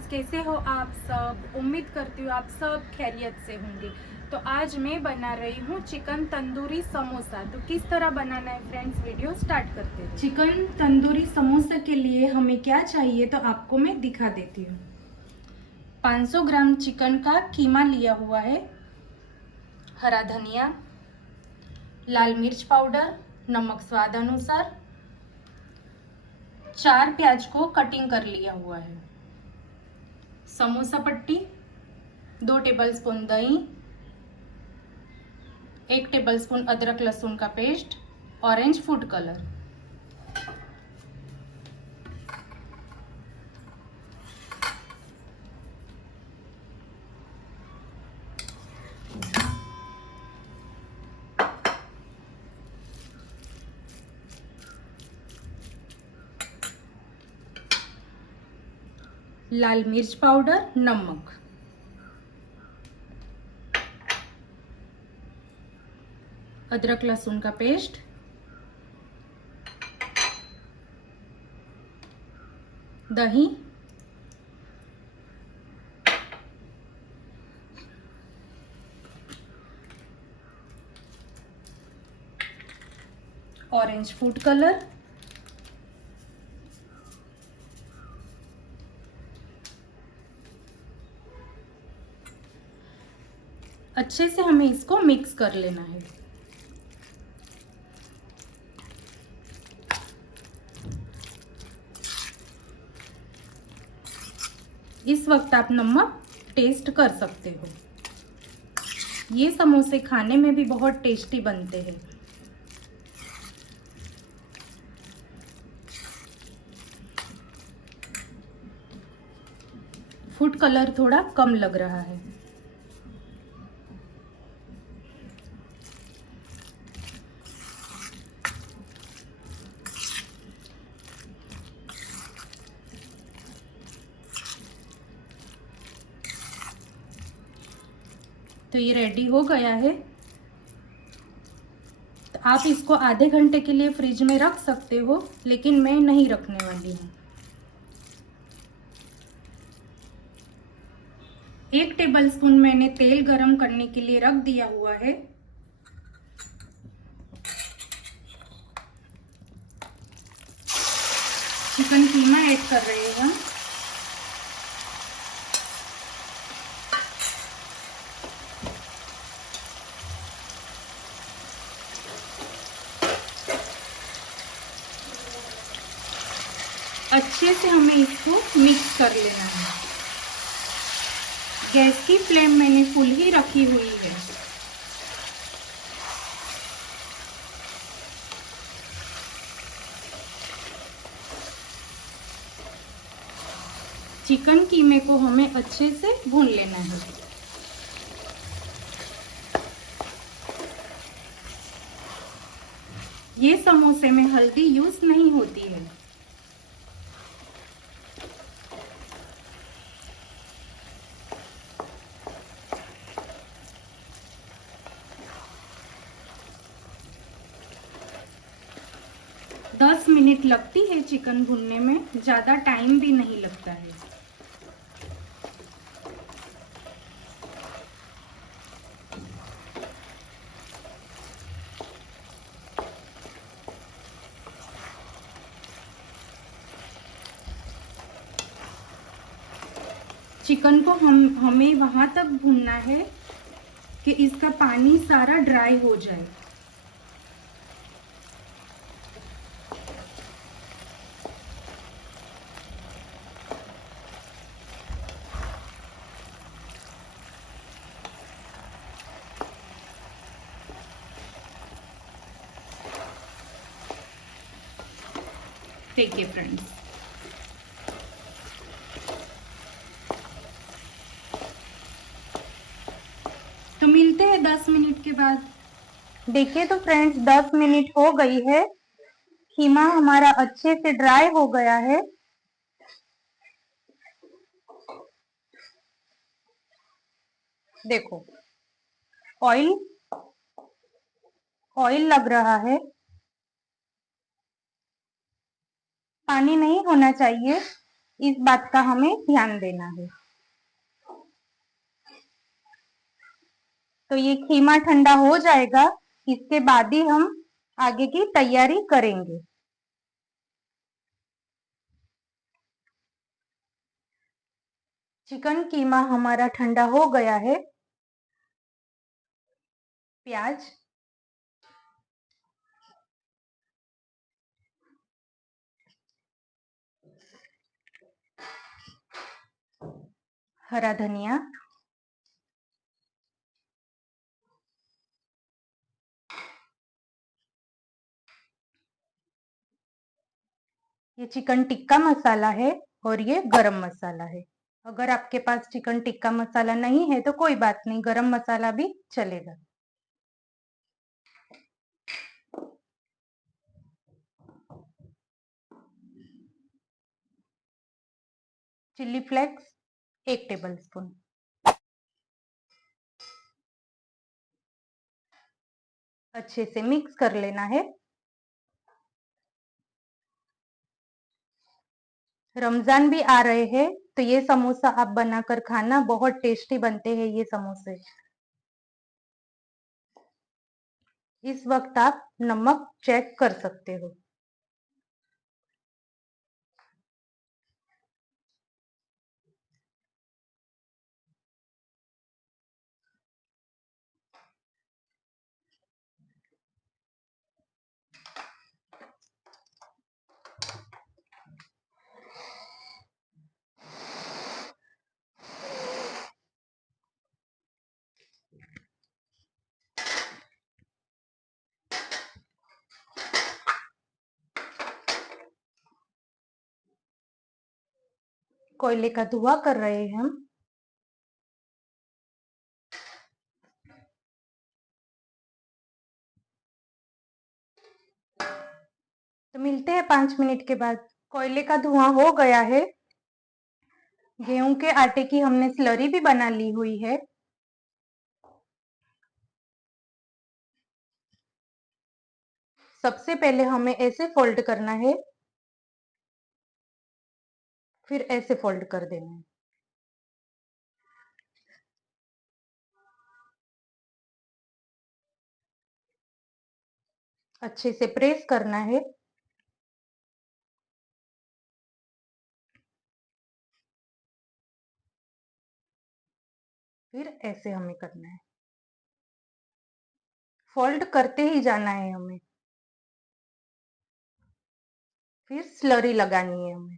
Friends, कैसे हो आप सब। उम्मीद करती हूँ आप सब खैरियत से होंगे। तो आज मैं बना रही हूँ चिकन तंदूरी समोसा। तो किस तरह बनाना है फ्रेंड्स, वीडियो स्टार्ट करते हैं। चिकन तंदूरी समोसा के लिए हमें क्या चाहिए तो आपको मैं दिखा देती हूँ। 500 ग्राम चिकन का कीमा लिया हुआ है, हरा धनिया, लाल मिर्च पाउडर, नमक स्वाद अनुसार, 4 प्याज को कटिंग कर लिया हुआ है, समोसा पट्टी, 2 टेबलस्पून दही, 1 टेबलस्पून अदरक लहसुन का पेस्ट, ऑरेंज फूड कलर। लाल मिर्च पाउडर, नमक, अदरक लहसुन का पेस्ट, दही, ऑरेंज फूड कलर, अच्छे से हमें इसको मिक्स कर लेना है। इस वक्त आप नमक टेस्ट कर सकते हो। ये समोसे खाने में भी बहुत टेस्टी बनते हैं। फूड कलर थोड़ा कम लग रहा है। तो ये रेडी हो गया है। तो आप इसको आधे घंटे के लिए फ्रिज में रख सकते हो, लेकिन मैं नहीं रखने वाली हूँ। 1 टेबलस्पून मैंने तेल गरम करने के लिए रख दिया हुआ है। चिकन कीमा ऐड कर रहे हैं हम। अच्छे से हमें इसको मिक्स कर लेना है। गैस की फ्लेम मैंने फुल ही रखी हुई है। चिकन कीमे को हमें अच्छे से भून लेना है। ये समोसे में हल्दी यूज नहीं होती है। दस मिनट लगती है चिकन भूनने में, ज़्यादा टाइम भी नहीं लगता है। चिकन को हमें वहाँ तक भूनना है कि इसका पानी सारा ड्राई हो जाए। देखिए फ्रेंड्स, तो मिलते हैं 10 मिनट के बाद। देखिए तो फ्रेंड्स, 10 मिनट हो गई है। कीमा हमारा अच्छे से ड्राई हो गया है। देखो, ऑयल ऑयल लग रहा है। पानी नहीं होना चाहिए, इस बात का हमें ध्यान देना है। तो ये खीमा ठंडा हो जाएगा, इसके बाद ही हम आगे की तैयारी करेंगे। चिकन कीमा हमारा ठंडा हो गया है। प्याज, हरा धनिया, ये चिकन टिक्का मसाला है और ये गरम मसाला है। अगर आपके पास चिकन टिक्का मसाला नहीं है तो कोई बात नहीं, गरम मसाला भी चलेगा। Chilli flakes 1 tablespoon. अच्छे से मिक्स कर लेना है। रमजान भी आ रहे हैं तो ये समोसा आप बनाकर खाना, बहुत टेस्टी बनते हैं ये समोसे। इस वक्त आप नमक चेक कर सकते हो। कोयले का धुआं कर रहे हैं हम। तो मिलते हैं 5 मिनट के बाद। कोयले का धुआं हो गया है। गेहूं के आटे की हमने स्लरी भी बना ली हुई है। सबसे पहले हमें ऐसे फोल्ड करना है, फिर ऐसे फोल्ड कर देना है। अच्छे से प्रेस करना है। फिर ऐसे हमें करना है, फोल्ड करते ही जाना है हमें। फिर स्लरी लगानी है हमें।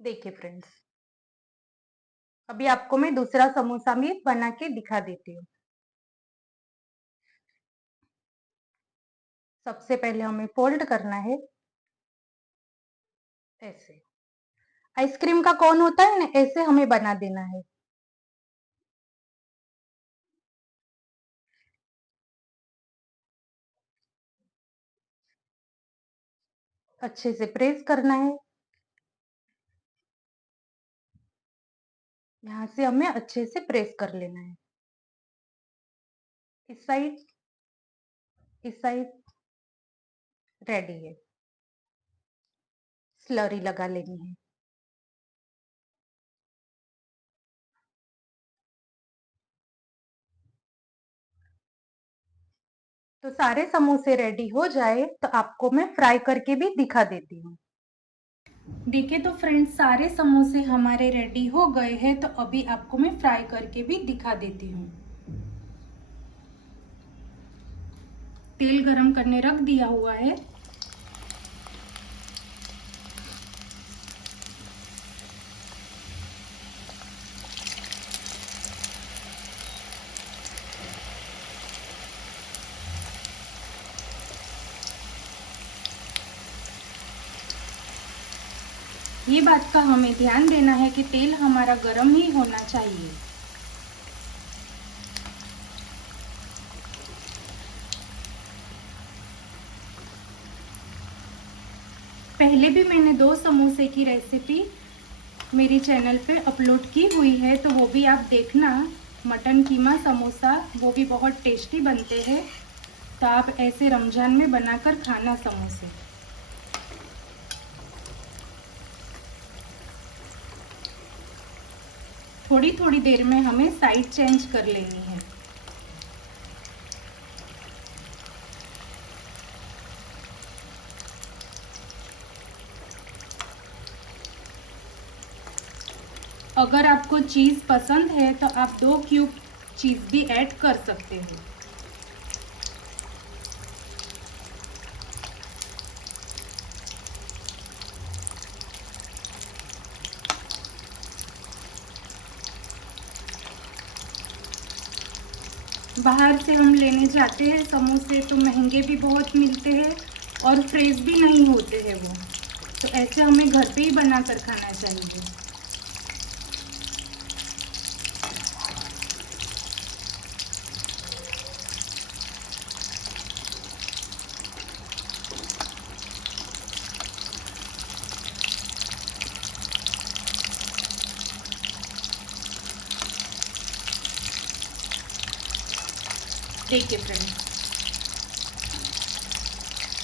देखिए फ्रेंड्स, अभी आपको मैं दूसरा समोसा भी बना के दिखा देती हूँ। सबसे पहले हमें फोल्ड करना है ऐसे। आइसक्रीम का कोन होता है ना, ऐसे हमें बना देना है। अच्छे से प्रेस करना है। यहाँ से हमें अच्छे से प्रेस कर लेना है। इस साइड, इस साइड रेडी है। स्लरी लगा लेनी है। तो सारे समोसे रेडी हो जाए तो आपको मैं फ्राई करके भी दिखा देती हूँ। देखिए तो फ्रेंड्स, सारे समोसे हमारे रेडी हो गए हैं। तो अभी आपको मैं फ्राई करके भी दिखा देती हूँ। तेल गरम करने रख दिया हुआ है। ये बात का हमें ध्यान देना है कि तेल हमारा गरम ही होना चाहिए। पहले भी मैंने 2 समोसे की रेसिपी मेरी चैनल पे अपलोड की हुई है, तो वो भी आप देखना। मटन कीमा समोसा, वो भी बहुत टेस्टी बनते हैं। तो आप ऐसे रमजान में बनाकर खाना समोसे। थोड़ी थोड़ी देर में हमें साइड चेंज कर लेनी है। अगर आपको चीज़ पसंद है तो आप 2 क्यूब चीज़ भी ऐड कर सकते हो। बाहर से हम लेने जाते हैं समोसे तो महंगे भी बहुत मिलते हैं और फ्रेश भी नहीं होते हैं वो, तो ऐसे हमें घर पे ही बनाकर खाना चाहिए। देखिए फ्रेंड्स,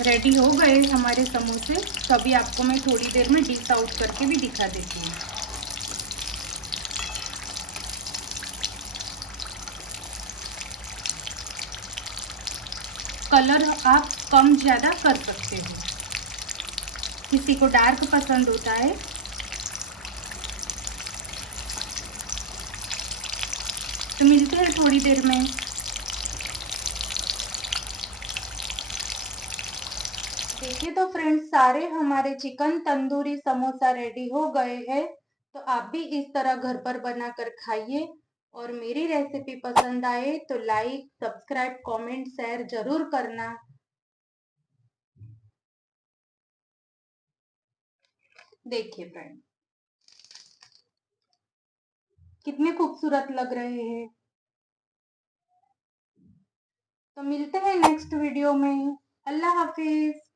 रेडी हो गए हमारे समोसे। तो अभी आपको मैं थोड़ी देर में डिश आउट करके भी दिखा देती हूँ। कलर आप कम ज़्यादा कर सकते हो, किसी को डार्क पसंद होता है। तो मिलते हैं थोड़ी देर में। देखिए तो फ्रेंड्स, सारे हमारे चिकन तंदूरी समोसा रेडी हो गए हैं। तो आप भी इस तरह घर पर बनाकर खाइए, और मेरी रेसिपी पसंद आए तो लाइक, सब्सक्राइब, कमेंट, शेयर जरूर करना। देखिए फ्रेंड, कितने खूबसूरत लग रहे हैं। तो मिलते हैं नेक्स्ट वीडियो में। अल्लाह हाफिज।